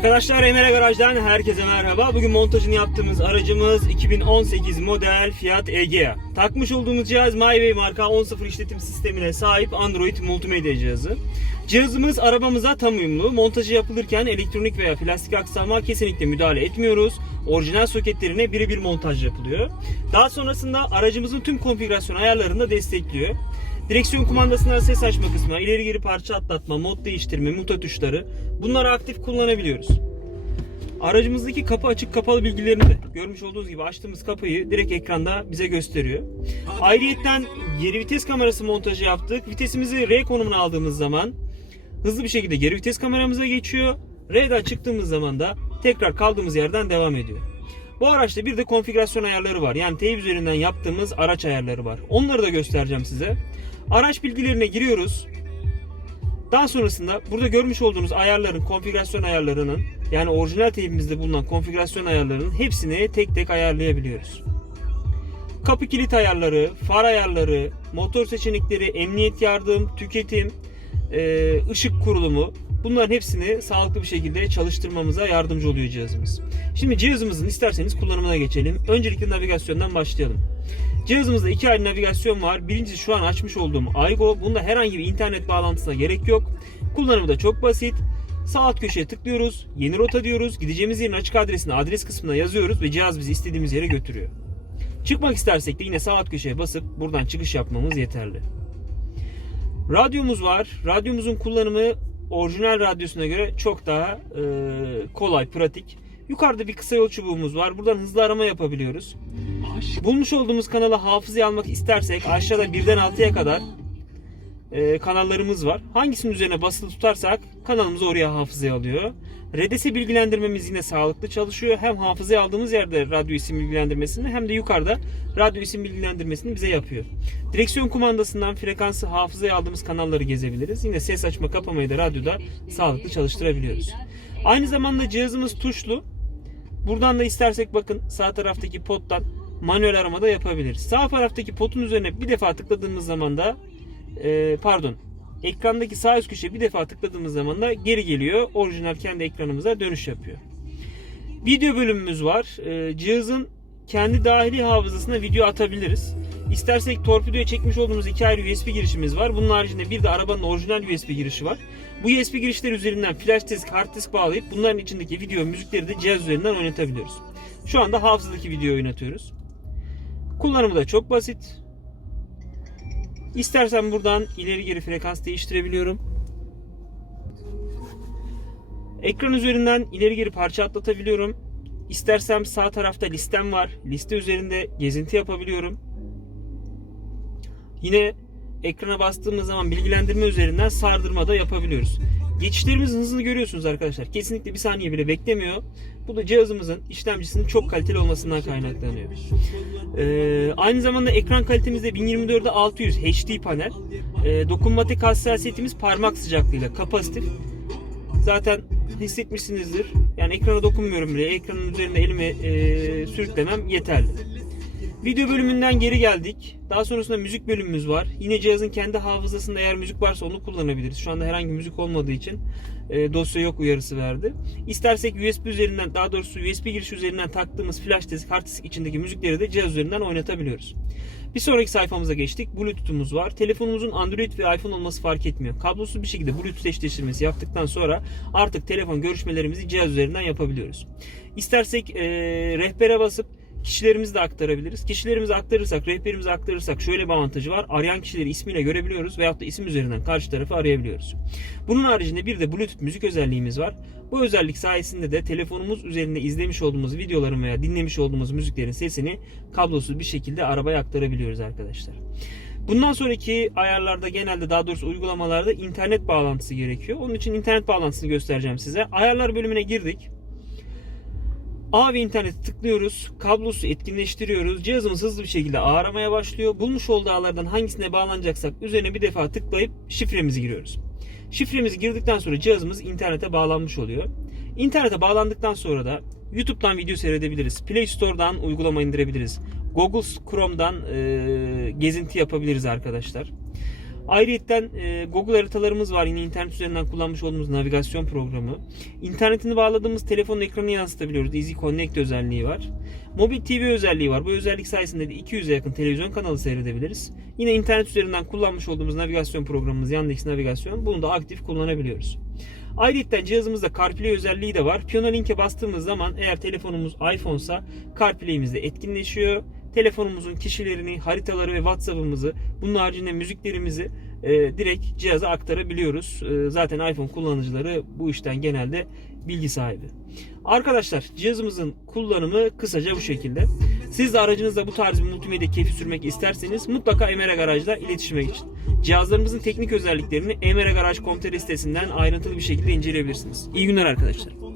Arkadaşlar Emre Garaj'dan herkese merhaba. Bugün montajını yaptığımız aracımız 2018 model Fiat Egea. Takmış olduğumuz cihaz MyWay marka 10.0 işletim sistemine sahip Android multimedya cihazı. Cihazımız arabamıza tam uyumlu. Montajı yapılırken elektronik veya plastik aksama kesinlikle müdahale etmiyoruz. Orijinal soketlerine birebir montaj yapılıyor. Daha sonrasında aracımızın tüm konfigürasyon ayarlarını da destekliyor. Direksiyon kumandasından ses açma kısmı, ileri geri parça atlatma, mod değiştirme, muta tuşları bunları aktif kullanabiliyoruz. Aracımızdaki kapı açık kapalı bilgilerini de görmüş olduğunuz gibi açtığımız kapıyı direkt ekranda bize gösteriyor. Ayrıyetten geri vites kamerası montajı yaptık. Vitesimizi R konumuna aldığımız zaman hızlı bir şekilde geri vites kameramıza geçiyor. R'den çıktığımız zaman da tekrar kaldığımız yerden devam ediyor. Bu araçta bir de konfigürasyon ayarları var. Yani teyip üzerinden yaptığımız araç ayarları var. Onları da göstereceğim size. Araç bilgilerine giriyoruz. Daha sonrasında burada görmüş olduğunuz ayarların, konfigürasyon ayarlarının yani orijinal teyibimizde bulunan konfigürasyon ayarlarının hepsini tek tek ayarlayabiliyoruz. Kapı kilit ayarları, far ayarları, motor seçenekleri, emniyet yardım, tüketim, ışık kurulumu bunların hepsini sağlıklı bir şekilde çalıştırmamıza yardımcı oluyor cihazımız. Şimdi cihazımızın isterseniz kullanımına geçelim. Öncelikle navigasyondan başlayalım. Cihazımızda iki ayrı navigasyon var. Birincisi şu an açmış olduğum Aygo. Bunda herhangi bir internet bağlantısına gerek yok. Kullanımı da çok basit. Sağ alt köşeye tıklıyoruz. Yeni rota diyoruz. Gideceğimiz yerin açık adresini adres kısmına yazıyoruz ve cihaz bizi istediğimiz yere götürüyor. Çıkmak istersek de yine sağ alt köşeye basıp buradan çıkış yapmamız yeterli. Radyomuz var. Radyomuzun kullanımı orijinal radyosuna göre çok daha e, kolay, pratik. Yukarıda bir kısa yol çubuğumuz var. Buradan hızlı arama yapabiliyoruz. Bulmuş olduğumuz kanala hafızaya almak istersek aşağıda birden 6'ya kadar e, kanallarımız var. Hangisinin üzerine basılı tutarsak kanalımızı oraya hafızaya alıyor. RDS bilgilendirmemiz yine sağlıklı çalışıyor. Hem hafızaya aldığımız yerde radyo isim bilgilendirmesini hem de yukarıda radyo isim bilgilendirmesini bize yapıyor. Direksiyon kumandasından frekansı hafızaya aldığımız kanalları gezebiliriz. Yine ses açma kapamayı da radyoda sağlıklı çalıştırabiliyoruz. Aynı zamanda cihazımız tuşlu. Buradan da istersek bakın sağ taraftaki pottan manuel arama da yapabiliriz. Sağ taraftaki potun üzerine bir defa tıkladığımız zaman da e, pardon ekrandaki sağ üst köşeye bir defa tıkladığımız zaman da geri geliyor. Orijinal kendi ekranımıza dönüş yapıyor. Video bölümümüz var. E, cihazın kendi dahili hafızasına video atabiliriz. İstersek torpidoya çekmiş olduğumuz iki ayrı USB girişimiz var. Bunun haricinde bir de arabanın orijinal USB girişi var. Bu USB girişler üzerinden flash disk, hard disk bağlayıp bunların içindeki video müzikleri de cihaz üzerinden oynatabiliyoruz. Şu anda hafızadaki videoyu oynatıyoruz. Kullanımı da çok basit. İstersen buradan ileri geri frekans değiştirebiliyorum. Ekran üzerinden ileri geri parça atlatabiliyorum. İstersem sağ tarafta listem var. Liste üzerinde gezinti yapabiliyorum. Yine ekrana bastığımız zaman bilgilendirme üzerinden sardırma da yapabiliyoruz. Geçişlerimizin hızını görüyorsunuz arkadaşlar. Kesinlikle bir saniye bile beklemiyor. Bu da cihazımızın işlemcisinin çok kaliteli olmasından kaynaklanıyor. Ee, aynı zamanda ekran kalitemizde 1024'e 600 HD panel. Ee, dokunmatik hassasiyetimiz parmak sıcaklığıyla kapasitif. Zaten hissetmişsinizdir. Yani ekrana dokunmuyorum bile. Ekranın üzerinde elimi e, sürüklemem yeterli. Video bölümünden geri geldik. Daha sonrasında müzik bölümümüz var. Yine cihazın kendi hafızasında eğer müzik varsa onu kullanabiliriz. Şu anda herhangi müzik olmadığı için e, dosya yok uyarısı verdi. İstersek USB üzerinden daha doğrusu USB giriş üzerinden taktığımız flash disk, hard disk içindeki müzikleri de cihaz üzerinden oynatabiliyoruz. Bir sonraki sayfamıza geçtik. Bluetooth'umuz var. Telefonumuzun Android ve iPhone olması fark etmiyor. Kablosuz bir şekilde Bluetooth eşleştirmesi yaptıktan sonra artık telefon görüşmelerimizi cihaz üzerinden yapabiliyoruz. İstersek e, rehbere basıp kişilerimizi de aktarabiliriz. Kişilerimizi aktarırsak, rehberimizi aktarırsak şöyle bir avantajı var. Arayan kişileri ismiyle görebiliyoruz veyahut da isim üzerinden karşı tarafı arayabiliyoruz. Bunun haricinde bir de Bluetooth müzik özelliğimiz var. Bu özellik sayesinde de telefonumuz üzerinde izlemiş olduğumuz videoların veya dinlemiş olduğumuz müziklerin sesini kablosuz bir şekilde arabaya aktarabiliyoruz arkadaşlar. Bundan sonraki ayarlarda genelde daha doğrusu uygulamalarda internet bağlantısı gerekiyor. Onun için internet bağlantısını göstereceğim size. Ayarlar bölümüne girdik. A ve internete tıklıyoruz. Kablosu etkinleştiriyoruz. Cihazımız hızlı bir şekilde ağ aramaya başlıyor. Bulmuş olduğu ağlardan hangisine bağlanacaksak üzerine bir defa tıklayıp şifremizi giriyoruz. Şifremizi girdikten sonra cihazımız internete bağlanmış oluyor. İnternete bağlandıktan sonra da YouTube'dan video seyredebiliriz. Play Store'dan uygulama indirebiliriz. Google Chrome'dan e, gezinti yapabiliriz arkadaşlar. Ayrıyeten e, Google haritalarımız var. Yine internet üzerinden kullanmış olduğumuz navigasyon programı. İnternetini bağladığımız telefonun ekranı yansıtabiliyoruz. Easy Connect özelliği var. Mobil TV özelliği var. Bu özellik sayesinde de 200'e yakın televizyon kanalı seyredebiliriz. Yine internet üzerinden kullanmış olduğumuz navigasyon programımız Yandex Navigasyon. Bunu da aktif kullanabiliyoruz. Ayrıca cihazımızda CarPlay özelliği de var. Piyano linke bastığımız zaman eğer telefonumuz iPhone'sa CarPlay'imiz de etkinleşiyor. Telefonumuzun kişilerini, haritaları ve WhatsApp'ımızı, bunun haricinde müziklerimizi e, direkt cihaza aktarabiliyoruz. E, zaten iPhone kullanıcıları bu işten genelde bilgi sahibi. Arkadaşlar cihazımızın kullanımı kısaca bu şekilde. Siz de aracınızda bu tarz bir multimedya keyfi sürmek isterseniz mutlaka Emere Garaj'la iletişime geçin. Cihazlarımızın teknik özelliklerini emeregaraj.com.tr sitesinden ayrıntılı bir şekilde inceleyebilirsiniz. İyi günler arkadaşlar.